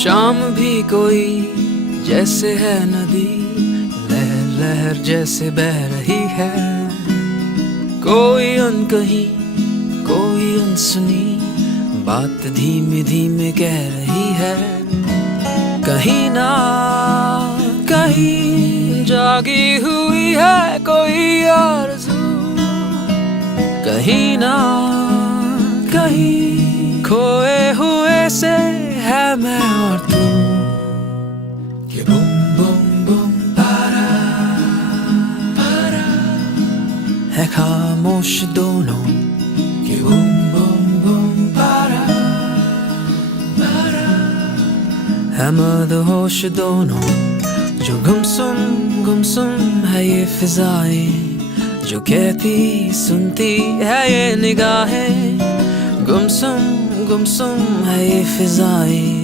शाम भी कोई जैसे है नदी, लहर लहर जैसे बह रही है। कोई अनकही कोई अनसुनी बात धीमे धीमे कह रही है। कहीं ना कहीं जागी हुई है कोई आरज़ू, कहीं ना कहीं खोए हुए से है मैं और तू। ये बूम बूम बूम पारा पारा है खामोश दोनों। ये बूम बूम बूम पारा पारा है मदहोश दोनों। जो गुमसुम है ये फिजाएं, जो कहती सुनती है ये निगाहें। गुमसुम है ये फिजाएं,